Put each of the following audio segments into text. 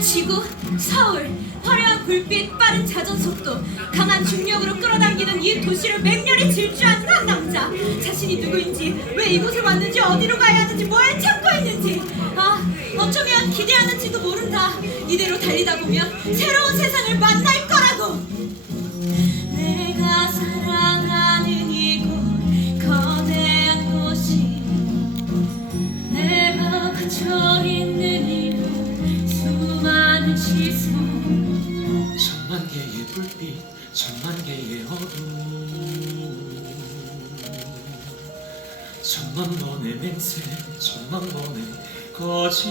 지구, 서울, 화려한 불빛, 빠른 자전속도, 강한 중력으로 끌어당기는 이 도시를 맹렬히 질주하는 한 남자. 자신이 누구인지, 왜 이곳을 왔는지, 어디로 가야 하는지, 뭘 찾고 있는지. 아, 어쩌면 기대하는지도 모른다. 이대로 달리다 보면 새로운 세상을 만날 거 천만 개의 불빛, 천만 개의 어둠, 천만 번의 맹세, 천만 번의 거짓.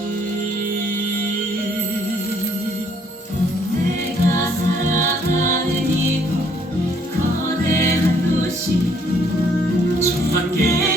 내가 사랑하는 이곳 거대한 도시, 천만 개의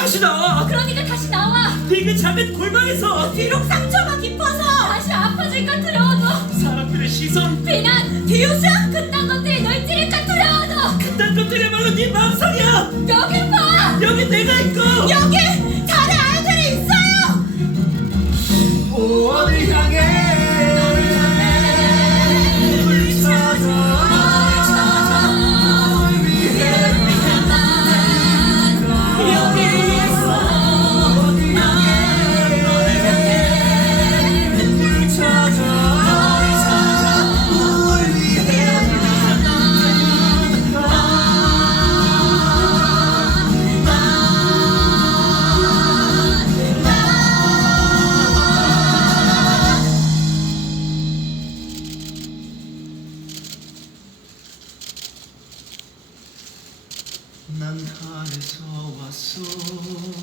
다시 나와. 그러니까 다시 나와. 빙은 잠은 골방에서. 뒤로 상처가 깊어서 다시 아파질 까 같으려워도 사람들의 시선, 비난, 비웃음. 난 달에서 왔어